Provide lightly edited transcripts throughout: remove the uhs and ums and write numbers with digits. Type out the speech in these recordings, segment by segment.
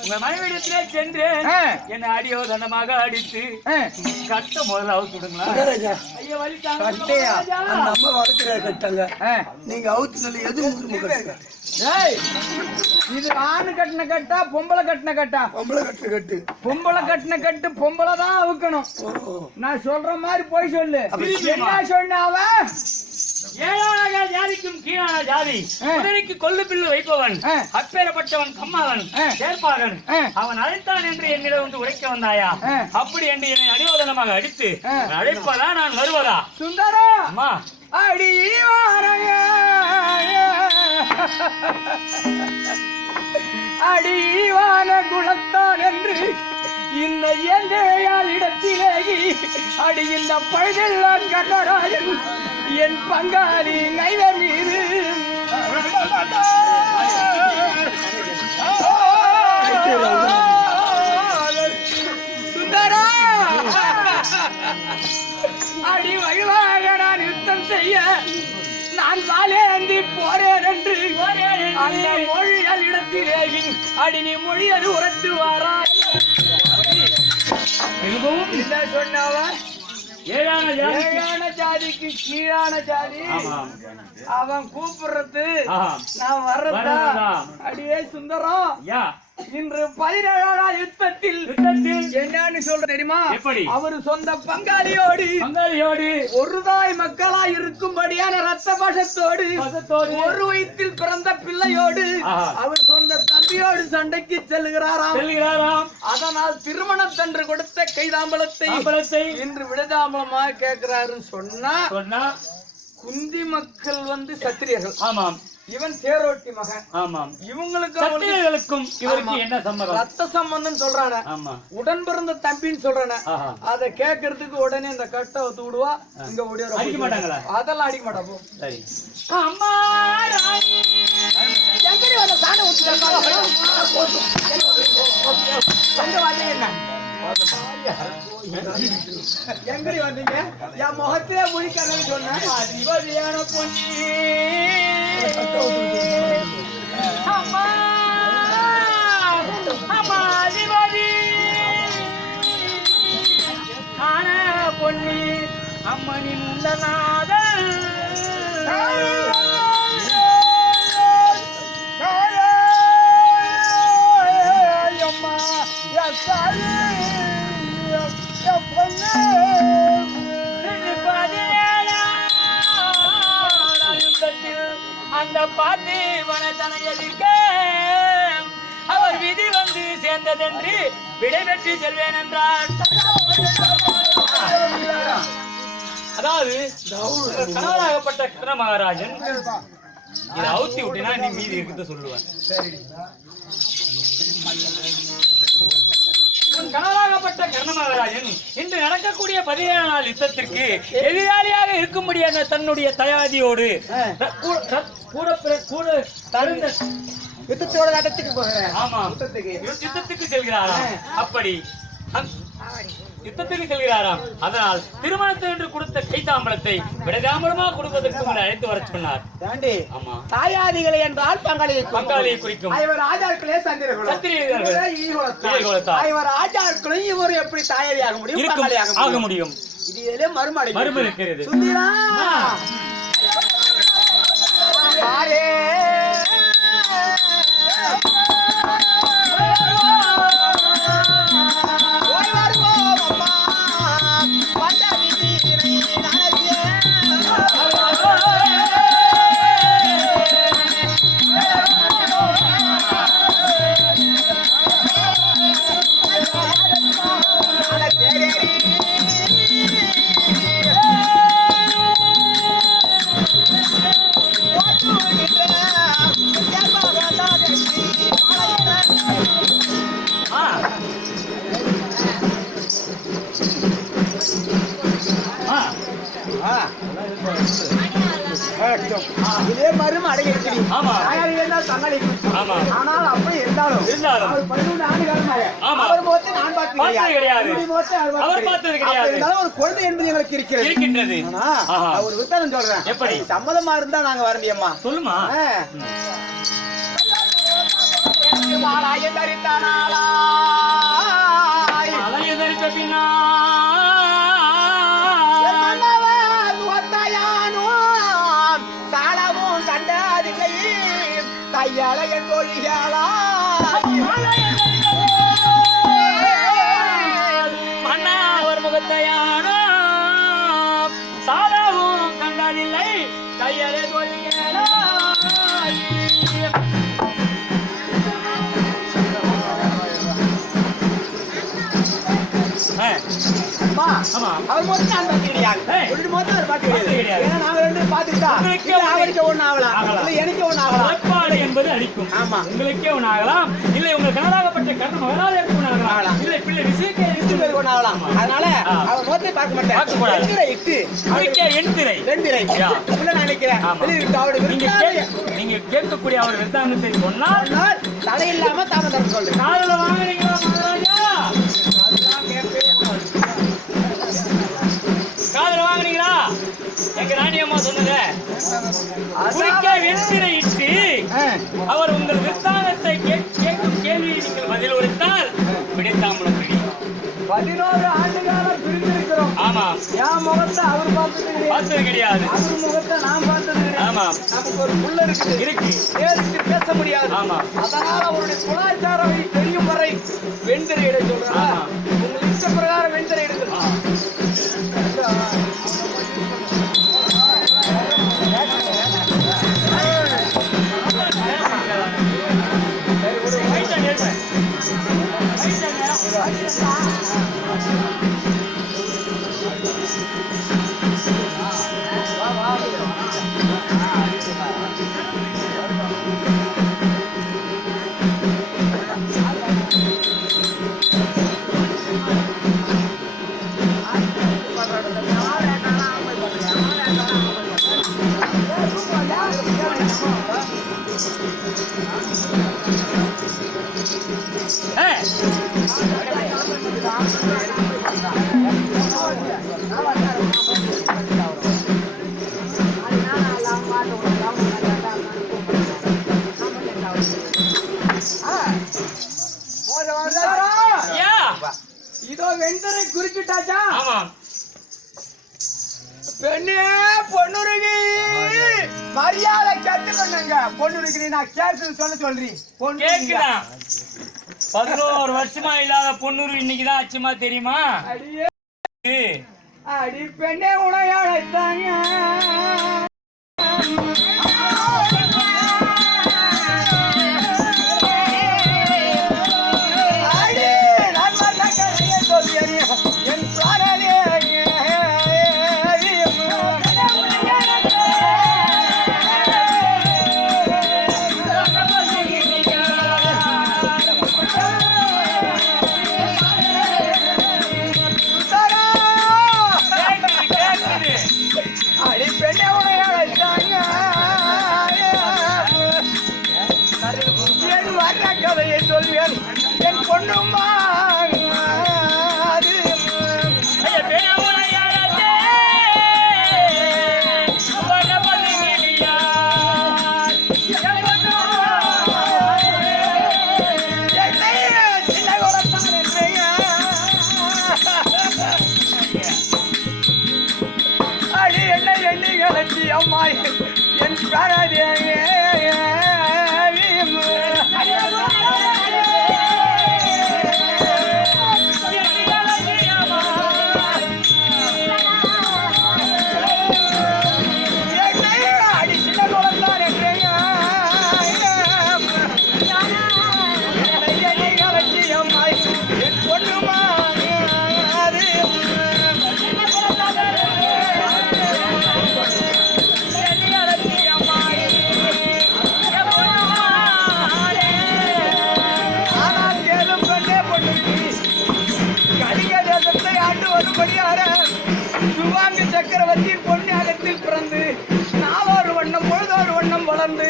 உங்க மனைவிடத்திலே சென்று என்ன அடியோ தண்டமாக அடித்து கட்ட முதல்ல அவுத்து விடுங்களா? ஐயா வலித்தாங்க. அந்த அம்மா வளர்க்கிற கட்டங்க நீங்க அவுத்து நல்ல எது இது ஆணு கட்டின கட்டா பொம்பளை கட்டின கட்டா? பொம்பளை கட்டுற கட்டு. பொம்பளை கட்டின கட்டு பொம்பளை தான் அவுக்கணும். நான் சொல்ற மாதிரி போய் சொல்லு. என்ன சொன்ன அவன்? ஏழான ஜாதிக்கும் கீழான ஜாதி குதிரைக்கு கொள்ளு பில்லு வைப்பவன் அப்பேறப்பட்டவன் கம்மாவன் சேர்ப்பாகன் அவன் அழைத்தான் என்று என்னிடம் வந்து உரைக்க வந்தாயா? அப்படி என்று என்னை அடியோதனமாக அடித்து அழைப்பதா நான் வருவதா? சுந்தரா அம்மா அடி அடிவான குணத்தான் என்று இந்த ஏழையால் இடத்திலேயே அடி இந்த பழுதெல்லாம் கண்டராயன் என் பங்காளி நைவர் மீது சுந்தரா அடி வழிவாக நான் யுத்தம் செய்ய நான் வாழேந்தி போறேன் என்று அந்த மொழியால் இடத்திலேயே அடி நீ மொழியது உரத்து வாரா என்ன சொன்னவ? ஏழான ஜாதிக்கு கீழான ஜாதி அவன் கூப்பிடுறது நான் வர்றதா? அடியே சுந்தரம், இன்று 17ஆம் யுத்தத்தில் என்னன்னு சொல்ற தெரியுமா? எப்படி? அவரு சொந்த பங்காளியோடு ஒரு தாய் மக்களா இருக்கும்படியான ரத்த பாசத்தோடு ஒரு வயிற்றில் பிறந்த பிள்ளையோடு அவர் சொந்த தம்பியோடு சண்டைக்கு செல்லுகிறாராம். அதனால் திருமணத்தன்று கொடுத்த கைதாம்பலத்தை இன்று விடுதாம்பலமாக கேட்கிறாருன்னு சொன்னா குந்தி மக்கள் வந்து சத்திரியர்கள். ஆமாம். இவன் தேரோட்டி மகன். ஆமாம். இவங்களுக்கும் இவருக்கு என்ன சம்பந்தம்? ரத்த சம்பந்தம் சொல்றானே, உடன் பிறந்த தம்பின்னு சொல்றானே, அத கேட்கறதுக்கு உடனே இந்த கட்டை ஒத்து விடுவா. இங்க அடிக்க மாட்டாங்களா? அதெல்லாம் அடிக்க மாட்டா. போ சரி. அம்மா எங்கடி வந்த சாண்டை எங்கடி வந்தீங்க? என் முகத்திலே முழிக்கணும்னு சொன்னேன். அதிபதியான பொண்ணி அம்மா அம்மா அதிபதி ஆன பொண்ணி அம்மனின் நாதல் அந்த பாட்டு வனத்தனையதிக்க அவர் விதி வந்து சேர்ந்ததென்று விடைபெற்று செல்வேன் என்றார். அதாவது கணவராகப்பட்ட கர்ண மகாராஜன் இதை அவுத்தி விட்டினா நீ மீதி இருக்குது சொல்லுவேன். கணவராகப்பட்ட கர்ண மகாராஜன் இன்று நடக்கக்கூடிய 17 நாள் யுத்தத்திற்கு எதிராளியாக இருக்கும்படியான தன்னுடைய தயாதியோடு யுத்தத்தோட நடத்துக்கு போகிறேன். ஆமாம், யுத்தத்துக்கு செல்கிறாராம். அப்படி யுத்தத்துக்கு செல்கிறாராம். அதனால் திருமணத்தை என்று கொடுத்த கைத்தாம்பலத்தை விடதாம்பலமா கொடுப்பதற்கு அழைத்து வர சொன்னார். தாயாதிகளை என்றால் பங்காளியை குறிக்கும். ராஜாக்களே ராஜாக்களும் இவர் எப்படி தாயாரி ஆக முடியும், ஆக முடியும். இது மறுமொழி இருக்கிறது. இதே மரும் அடைகிறது. ஆனால் அப்படி இருந்தாலும் 12 ஆண்டு காலமாக அவர் முகத்தை நான் பார்த்தது கிடையாது. ஒரு குழந்தை என்பது எங்களுக்கு இருக்கிறது. ஒரு வித்தானம் சொல்றேன். எப்படி சம்மதமா இருந்தா நாங்க வரண்டியம்மா சொல்லுமா? தரித்தானால் மன்னா அவர் முகத்தையானோ சாதாவும் கண்டதில்லை கையலே தோல்வியேனோ அவர் மொத்தம் நான் பார்த்து கிடையாது மொத்தம் அவர் பார்த்து கிடையாது ஏன்னா நாங்க ரெண்டு பார்த்துட்டா அவருக்கு ஒண்ணு ஆகலாம் இல்ல எனக்கு ஒண்ணு ஆகலாம் வாய்ப்பாடு என்பது அடிக்கும் ஆமா உங்களுக்கே ஒண்ணு ஆகலாம் இல்ல உங்கள் கனடாகப்பட்ட கர்ணம் மகராஜருக்கு ஒண்ணு ஆகலாம் இல்ல பிள்ளை விசேஷ ஒண்ணு ஆகலாம் அதனால அவர் மொத்தம் பார்க்க மாட்டேன் வெண்திரை நான் நினைக்கிறேன் நீங்க கேட்கக்கூடிய அவர் விருத்தாந்தத்தை சொன்னால் தடை இல்லாம தாமதம் சொல்றேன் காதல வாங்குறீங்களா மகாராஜா காதல வாங்குறீங்களா எங்க ராணியம்மா சொன்னது குறிக்க வெண்திரை இட்டு அவர் உங்கள் விருத்தாந்தத்தை கேட்கும் கேள்வியை நீங்கள் பதில் உரைத்தால் விடைத்தாம்பலம் 11 ஆண்டுகாலம் பிரிந்திருக்கிறோம். ஆமா. என் முகத்தை அவர் பார்த்தது கிடையாது. அவர் முகத்தை நான் பார்த்தது கிடையாது. ஆமா. நமக்கு ஒரு புள்ள இருக்கு. நேருக்கு பேச முடியாது. ஆமா. அதனால அவருடைய குலாச்சாரம் தெரியும் வரை வெண்திரை இட சொல்றாங்க. உங்க இஷ்ட பிரகாரம் வெண்திரை எடுக்கணும். இதோ வெண்தரை குறிச்சிட்டாச்சா? பெண்ணே பொண்ணுருகி மரியாதை கேட்டுக்கொள்ளுங்க. பொண்ணுருகி நான் கேட்டு சொல்றேன். 11 வருஷமா இல்லாத பொண்ணுரு இன்னைக்குதான் ஆச்சுமா தெரியுமா? அடி பெண்ணே உனையாழைத்தாங்க என் பிராணனே சொல்வேன் என் பொண்ணுமா அடி என்ன எண்ணி கலச்சி அம்மா என் பிராணதேவி சுவாமி சக்கரவர்த்தியின் பொன்னாகத்தில் பிறந்து 4 வண்ணம் பொழுதொரு வண்ணம் வளர்ந்து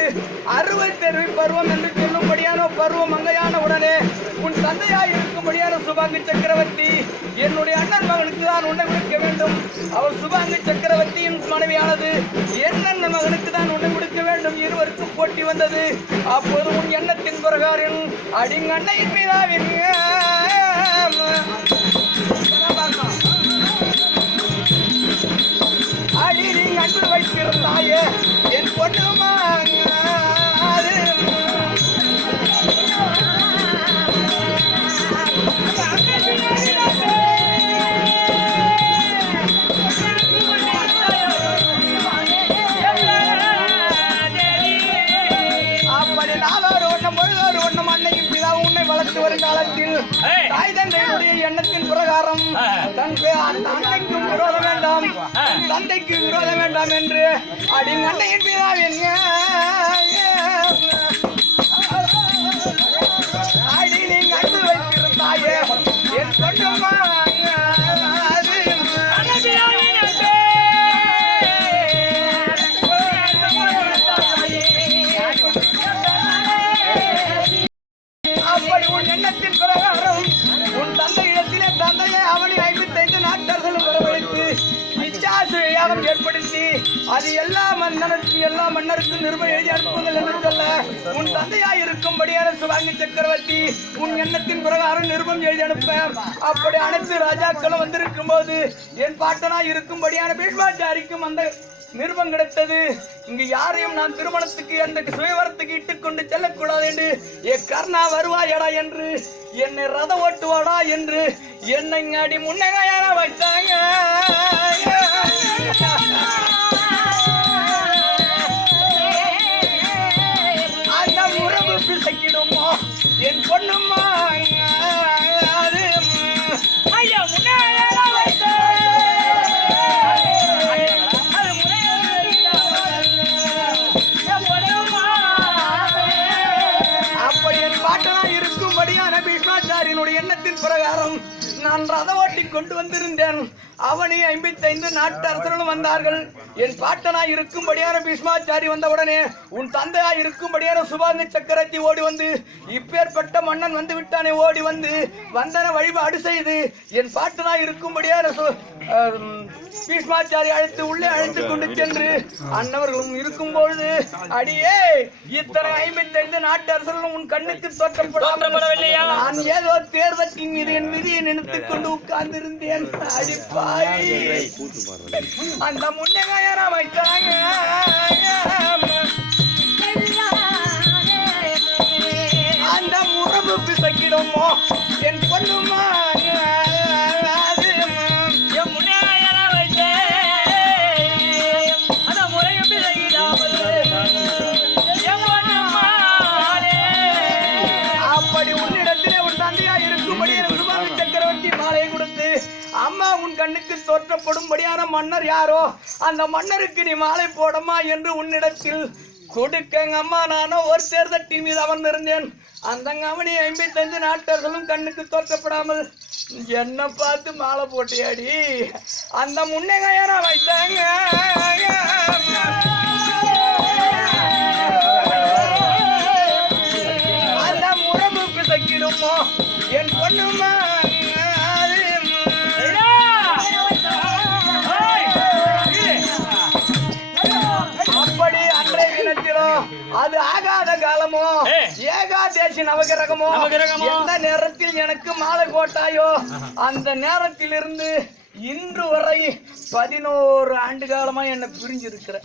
60 பருவம் என்று சொல்லும்படியான பருவம் மங்கையான உடனே உன் தந்தையாய் இருக்கும்படியான சுபாங்கி சக்கரவர்த்தி என்னுடைய அண்ணன் மகனுக்கு தான் உன்னை கொடுக்க வேண்டும். அவர் சுபாங்கி சக்கரவர்த்தியின் மனைவியானது என் அண்ணன் மகனுக்கு தான் உன்னை கொடுக்க வேண்டும். இருவருக்கும் போட்டி வந்தது. அப்போது உன் எண்ணத்தின் பிரகாரம் அடிங்கண்ணையின் மீதாவின் அடி நீ அன்பு வைத்திருந்தாயே என் பொண்ணுமா வருங்காலத்தில் தாய் தந்தையுடைய எண்ணத்தின் பிரகாரம் தந்தைக்கும் விரோதம் வேண்டாம், தந்தைக்கு விரோதம் வேண்டாம் என்று அடி அன்னையின் பிதாவின் அடி நீங்க அன்பு வைத்திருந்தாயே என் பொண்ணுமா அப்படி உன் எண்ணத்தின் பிரகாரம் உன் தந்தை இடத்திலே தந்தையை அவனை 55 நாட்டர்களும் வரவழைத்து இச்சாசிரியாகம் ஏற்படுத்தி அது எல்லா மன்னருக்கும் நிருபம் எழுதி அனுப்புங்கள் என்று சொல்ல உன் தந்தையாய் இருக்கும்படியான சிவாங்கி சக்கரவர்த்தி உன் எண்ணத்தின் பிரகாரம் நிருபம் எழுதி அனுப்ப அப்படி அனைத்து ராஜாக்களும் வந்திருக்கும் போது என் பாட்டனாய் இருக்கும்படியான பீஷ்மாச்சாரிக்கும் அந்த நிருபம் கிடைத்தது. இங்கு யாரையும் நான் திருமணத்துக்கு அந்த சுயவரத்துக்கு இட்டுக் கொண்டு செல்லக்கூடாது என்று கர்ணா வருவாயடா என்று என்னை ரத ஓட்டுவாடா என்று என்னை அடி முன்னகையான வைத்தாங்க. அந்த உறவு பிசைக்கிடுமோ என் பொண்ணுமா ஐயா முன்னகையான வைத்த பீஷ்மாச்சாரியனுடைய எண்ணத்தின் பிரகாரம் நான் ரத ஓட்டி கொண்டு வந்திருந்தேன். அவனி 55 நாட்டு அரசர்களும் வந்தார்கள். என் பாட்டனாய் இருக்கும்படியான பீஷ்மாச்சாரி வந்தவுடனே உன் தந்தையாய் இருக்கும்படியான சுபாங்க சக்கரத்தை ஓடி வந்து இப்பேற்பட்ட மன்னன் வந்து விட்டானே ஓடி வந்து வந்தன வழிபாடு செய்து என் பாட்டனாய் இருக்கும்படியான பீஷ்மாச்சாரி அழைத்து உள்ளே அழைத்து கொண்டு சென்று அன்னவர்களும் இருக்கும் பொழுது அடியே இத்தனை 55 நாட்டு அரசர்களும் உன் கண்ணுக்கு தோற்றப்படவில்லையா? நான் ஏதோ தேர்தலின் மீது என் விதியை நினைத்துக் கொண்டு உட்கார்ந்து இருந்தேன். அடிப்பாய் அந்த முன்னகையான வைத்தாங்க. அந்த உறவு பிசக்கிடுமோ என் பொண்ணுமா அம்மா உன் கண்ணுக்கு தோற்றப்படும்படியான மன்னர் யாரோ அந்த மன்னருக்கு நீ மாலை போடமா என்று உன்னிடத்தில் கொடுக்கங்க. அம்மா நானும் ஒரு தேர்தட்டி மீது அமர்ந்திருந்தேன். அந்த அவனி 55 நாட்டர்களும் கண்ணுக்கு தோற்றப்படாமல் என்ன பார்த்து மாலை போட்டியாடி அந்த முன்னகையான வைத்தாங்க. அந்த முறம்பு பிசக்கிடுமோ என் பொண்ணுமா அது ஆகாத காலமோ ஏகாதேசி நவகிரகமோ எந்த நேரத்தில் எனக்கு மாலை போட்டாயோ அந்த நேரத்தில் இருந்து இன்று வரை 11 ஆண்டு காலமா என்ன பிரிஞ்சிருக்கிற.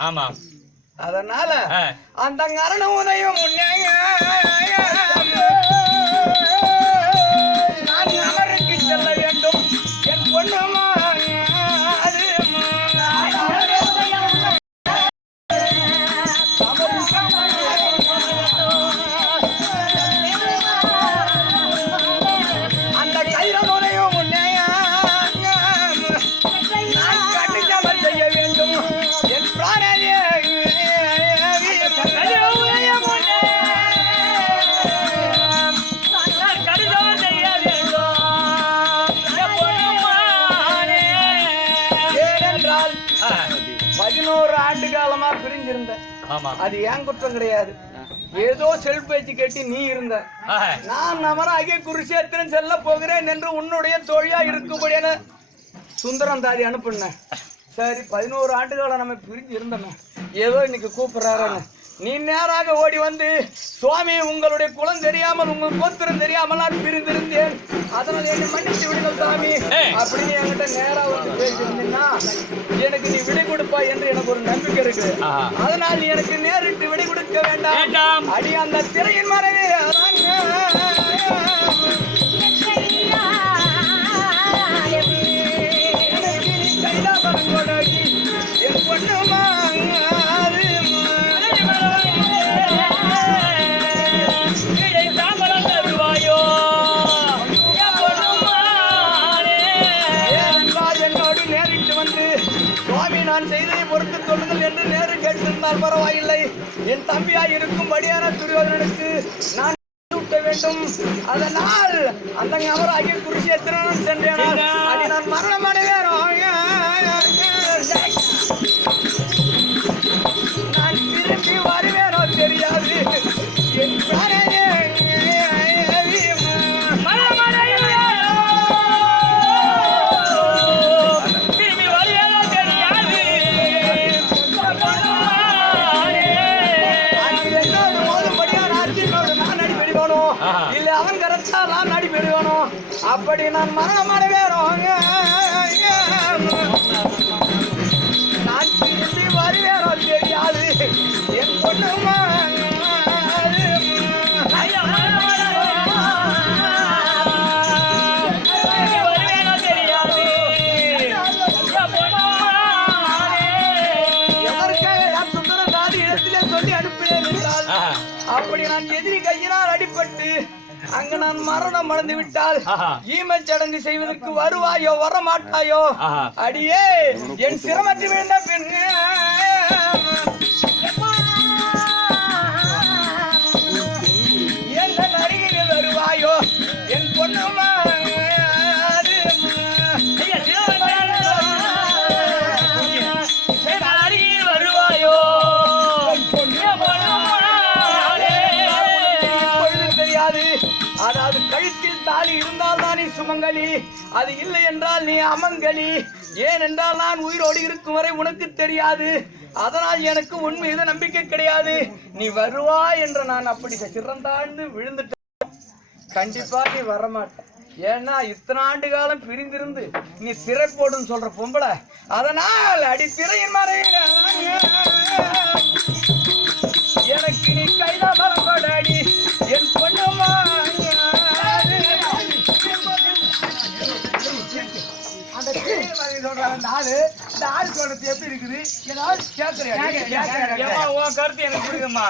அதனால அந்த கரண உதயம் நான் அவருக்கு செல்ல வேண்டும் என் பொண்ணுமா அது ஏன் குற்றம் கிடையாது. ஏதோ செல் பேச்சு கேட்டு நீ இருந்த நான் நமராகிய குருஷேத்திரன் செல்ல போகிறேன் என்று உன்னுடைய தோழியா இருக்கும்படியான சுந்தரம் தாரி அனுப்புன. சரி 11 ஆண்டுகாலம் நம்ம பிரிஞ்சு இருந்தோம். ஏதோ இன்னைக்கு கூப்பிடுறாரு. நீ நேராக ஓடி வந்து சுவாமி உங்களுடைய குலம் தெரியாமல் உங்கள் கோத்திரம் தெரியாமல் நான் பிரிந்திருந்தேன், அதனால் என்னை மன்னித்து விடுங்கள் சாமி அப்படின்னு என்கிட்ட நேரா வந்து பேசியிருந்தீங்கன்னா எனக்கு நீ விடை கொடுப்பா என்று எனக்கு ஒரு நம்பிக்கை இருக்கு. அதனால் நீ எனக்கு நேரிட்டு விடை கொடுக்க வேண்டாம். அடி அந்த திரையின் மறைவே என் பொண்ணுமா இருந்தால் பரவாயில்லை, என் தம்பியாய் இருக்கும்படியான துரியோதனனுக்கு நான் விட்ட வேண்டும். அதனால் அந்த அவராகிய குருஷேத்திரன் சென்றேன். அதை நான் மரணம் அடைவேன். நான் திரும்பி வருவேனோ தெரியாது. என் இல்ல அவன் கரெக்டா நான் நடி பெறுவானோ, அப்படி நான் மரணம் அடைவேறோம். நான் திரும்பி வருவேனோ தெரியாது. என் பொண்ணுமா அப்படி நான் எதிரி கையினால் அடிபட்டு அங்க நான் மரணம் அடைந்து விட்டால் ஈமச் சடங்கு செய்வதற்கு வருவாயோ வர மாட்டாயோ? அடியே என் சிரமத்தில் விழுந்த பெண்ணு என் அருகில் வருவாயோ? என் பொண்ணுமா அதாவது கழுத்தில் தாலி இருந்தால் தான் நீ சுமங்கலி, அது இல்லை என்றால் நீ அமங்கலி. ஏனென்றால் நான் உயிரோடு இருக்கும் வரை உனக்கு தெரியாது. அதனால் எனக்கு உன் மீது நம்பிக்கை கிடையாது. நீ வருவாய் என்று நான் அப்படி சிறந்தாழ்ந்து விழுந்துட்டேன். கண்டிப்பா நீ வரமாட்ட. ஏன்னா இத்தனை ஆண்டு காலம் பிரிந்திருந்து நீ திரை போடுன்னு சொல்ற பொம்பளை. அதனால் அடி திரையின் மறையில எனக்கு நீ கைலாசம் கொடாடி என் பொண்ணுமா. கருத்து எனக்கு புரியுதுமா.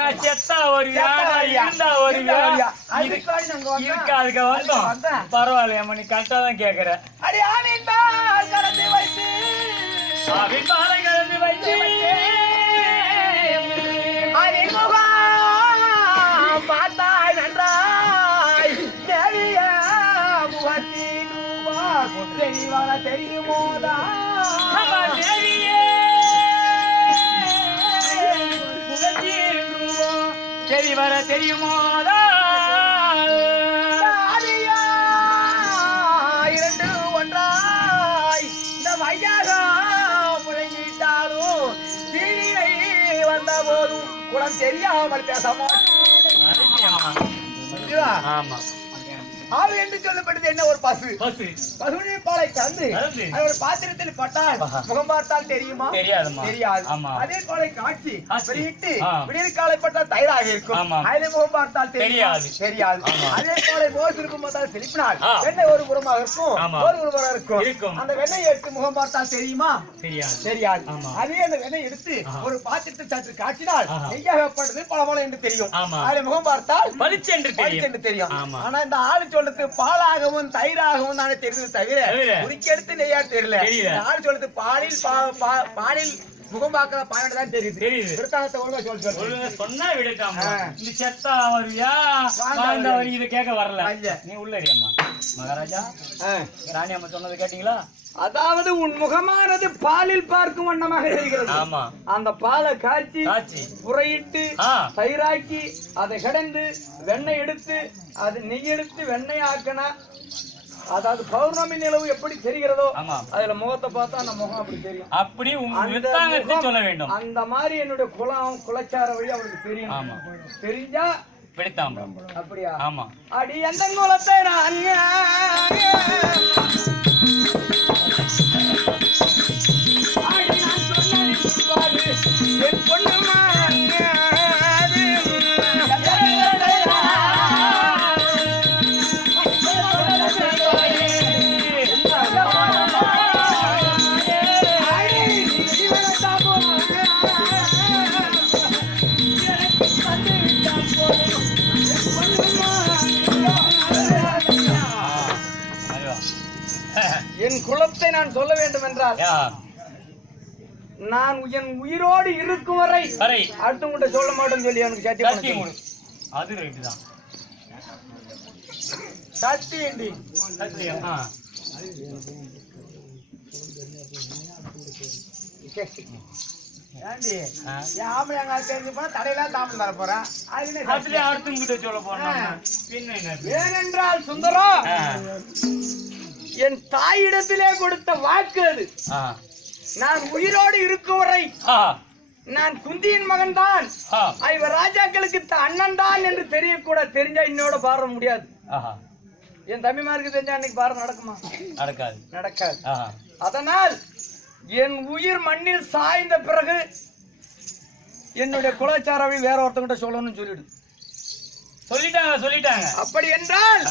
நான் செத்தா வருவியா இருந்தா வருவியா அதுக்கு வந்தோம். பரவாயில்லையம்மா, நீ கரெக்டா தான் கேக்குற. கலந்து வைத்து பார்த்தாய் நன்றாய் தேவிய முகத்தின் தெளிவான தெரியுமோதா தெரிவர தெரியுமோதா இரண்டு ஒன்றாய் இந்த வையாக முழங்கிட்டாலும் தீயை வந்த போதும் குளம் தெரியாமல் பேச ஆமா. ஆவு என்று சொல்லப்பட்டது என்ன? ஒரு பசு. பசுவினை பாலை கலந்து ஒரு பாத்திரத்தில் பட்டால் முகம் பார்த்தால் தெரியுமா? தெரியாது. அதே பாலை காட்சி வெளியிட்டு விடியற் காலை பட்டால் தயிராக இருக்கும். அதிலே முகம் பார்த்தால் தெரியாது. அதே பாலை மோசிருக்கும் பார்த்தால் செழிப்பினால் வெண்ணெய் ஒரு புறமாக இருக்கும், ஒரு புறமாக இருக்கும். அந்த வெண்ணெய் எடுத்து முகம் பார்த்தால் தெரியுமா? தெரியாது. அதே அந்த வெண்ணெய் எடுத்து ஒரு பாத்திரத்தை சற்று காய்ச்சினால் நெய்யாகப்பட்டது பல என்று தெரியும். அதிலே முகம் பார்த்தால் பளிச்சென்று தெரியும். ஆனா இந்த ஆளு பாலாகவும் தயிராகவும் தானே தெரிந்தது தவிர உரிக்கி எடுத்து நெய்யா தெரியல. யாரு சொல்றது பாலில் முகம் பார்க்கிற பாயிண்ட் தான் தெரியுது. சொன்னா விடுக்காம இந்த செத்தா வருவியா இதை கேட்க வரல. நீ உள்ள ஏறியம்மா மகாராஜா ராணி அம்மா சொன்னது கேட்டீங்களா? அதாவது உன் முகமானது பாலில் பார்க்கும் வண்ணமாக இருக்கிறது. அந்த பாலை காய்ச்சி புறையிட்டு தயிராக்கி அதை கடந்து வெண்ணெய் எடுத்து அது நெய் எடுத்து வெண்ணெய் ஆக்கினா, அதாவது பௌர்ணமி நிலவு எப்படி தெரிகிறதோ அதுல முகத்தை பார்த்தா அந்த முகம் அப்படி தெரியும். அப்படி உங்களுக்கு சொல்ல வேண்டும். அந்த மாதிரி என்னுடைய குலச்சார வழி அவளுக்கு தெரியும். தெரிஞ்சா பிடித்தாம அப்படியா? ஆமா. அடி எந்த குலத்தை நான் என் பொண்ணுமா என் குலத்தை நான் சொல்ல வேண்டும் என்றால் நான் என் உயிரோடு இருக்கும் வரை அடுத்தவங்கிட்ட சொல்ல மாட்டேன்னு சொல்லி எனக்கு சத்தியம் கொடு. அது ரைட்டு தான். சத்தியண்டி சத்தியம். ஏண்டி ஆம்பளை அங்க தெரிஞ்சு போனா தடையெல்லாம் தாமம் தர போறேன். அதுலயே அடுத்தவங்கிட்ட சொல்ல போறேன். ஏனென்றால் சுந்தரம் என் தாயிடத்திலே கொடுத்த வாக்கு அது. நான் உயிரோடு இருக்கும் வரை நான் குந்தியின் மகன் தான், இவர் ராஜாக்களுக்கு அண்ணன் தான் என்று தெரிஞ்சா இன்னோட பார முடியாது. என் தம்பிமாருக்கு தெரிஞ்சா அன்னைக்கு பாரம் நடக்குமா? நடக்காது. அதனால் என் உயிர் மண்ணில் சாய்ந்த பிறகு என்னுடைய குலாச்சாரவை வேற ஒருத்தங்கிட்ட சொல்லணும்னு சொல்லிட்டாங்க. அப்படி என்றால்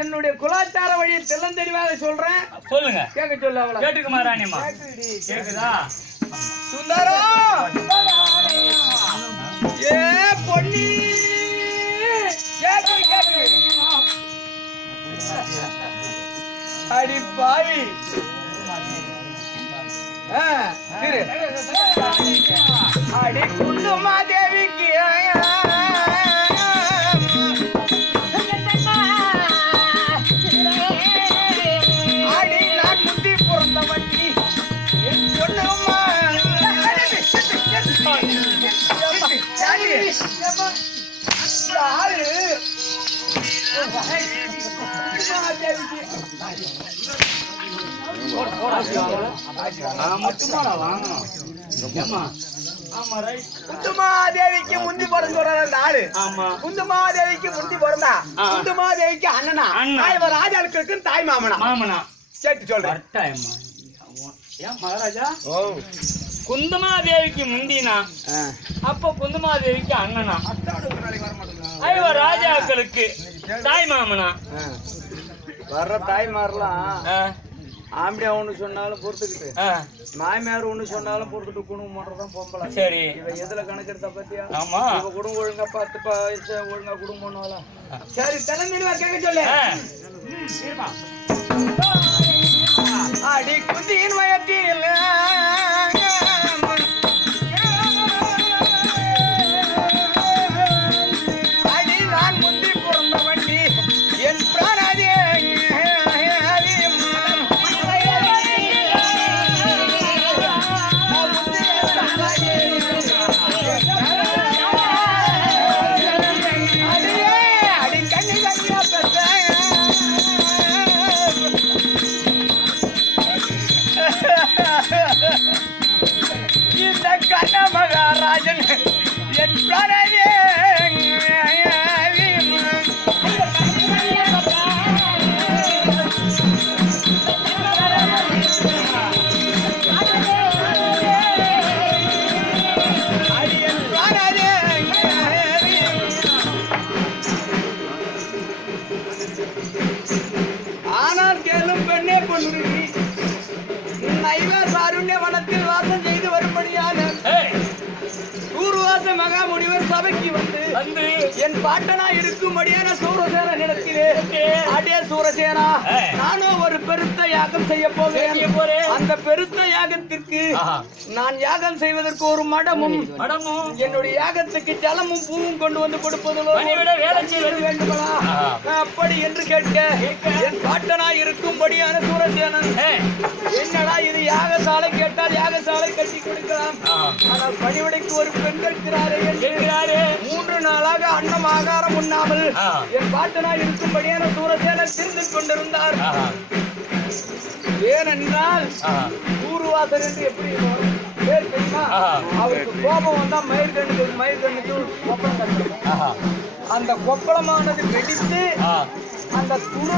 என்னுடைய குலாச்சார வழியை தெளிவாக சொல்றேன். சொல்லுங்க. கேட்க சொல்ல அவள கேட்டுக்குமா ராணிமா? கேக்குதா? சுந்தரம் ஏ பொன்னி கேக்கு அடி பாவி அடி குண்டுமா தேவிக்கு அடி நான் முந்தி பிறந்த வண்டி என் பொண்ணுமா குந்துமாதேவிக்கு முந்தி பிறந்த ஆளு. குந்துமாதேவிக்கு முந்தி பிறந்தா குந்துமாதேவிக்கு அண்ணனா இவர் ராஜாக்களுக்கு தாய் மாமனா கேட்டு சொல்றேன். மகாராஜா குந்தமாதேவிக்கு முந்தினா அப்ப குந்தமாதேவிக்கு அண்ணனா இவர் ராஜாக்களுக்கு தாய் மாமனா. வர்ற தாய்மாரெல்லாம் ஆம்படியா ஒண்ணு சொன்னாலும் பொறுத்துக்கிட்டு மாமியார் ஒண்ணு சொன்னாலும் பொறுத்துட்டு குடும்பம் பண்றதான் பொம்பளை. சரி எதுல கணக்கெடுத்த பத்தியா? ஆமா குடும்பம் ஒழுங்கா பார்த்து ஒழுங்கா குடும்பம் பண்ணுவாளா? சரி தெளிவா கேட்க சொல்லு. அடி குந்தியின் வயத்தில் அடி நான் முந்தி பிறந்த வண்டி என் பிராணாதே இந்த கண்ண மகாராஜன் என் பிராணாதே ஆனால் கேளும் பெண்ணே பொண்ணு சாருண்ய வனத்தில் வாசம் செய்து வரும்படியான சூர்வாச மகா முனிவர் சபைக்கு வந்து என் பாட்டனா இருக்கும்படியான சூரசேன இடத்திலே அடே சூரசேனா நானும் ஒரு பெருத்த யாகம் செய்ய போகிறேன். அந்த பெருத்த யாகத்திற்கு நான் யாகம் செய்வதற்கு ஒரு மடமும் என்னுடைய யாகத்துக்கு ஜலமும் பூவும் கொண்டு வந்து கொடுப்பதிலோ வேலை செய்வது வேண்டுமா அப்படி என்று கேட்க என் பாட்டனா இருக்கும்படியான சூரசேனன் என்னடா இது யாகசாலை கேட்டால் யாகசாலை கட்டி கொடுக்கலாம், ஆனால் பணிவிடைக்கு ஒரு பெண் கேட்கிறாரே 3 நாளாக அன்னம் ஆகாரம் உண்ணாமல் என் பாட்டனாய் இருக்கும்படியான சூரசேனர் திரிந்து கொண்டிருந்தார். ஏனென்றால் சூர்வாசர் என்று எப்படி பேர் தெரியுமா? அவருக்கு கோபம் வந்தா மயிர்கண்ணுக்கு கொப்பளம் கட்டணும். அந்த கொப்பளமானது வெடித்து அந்த துணை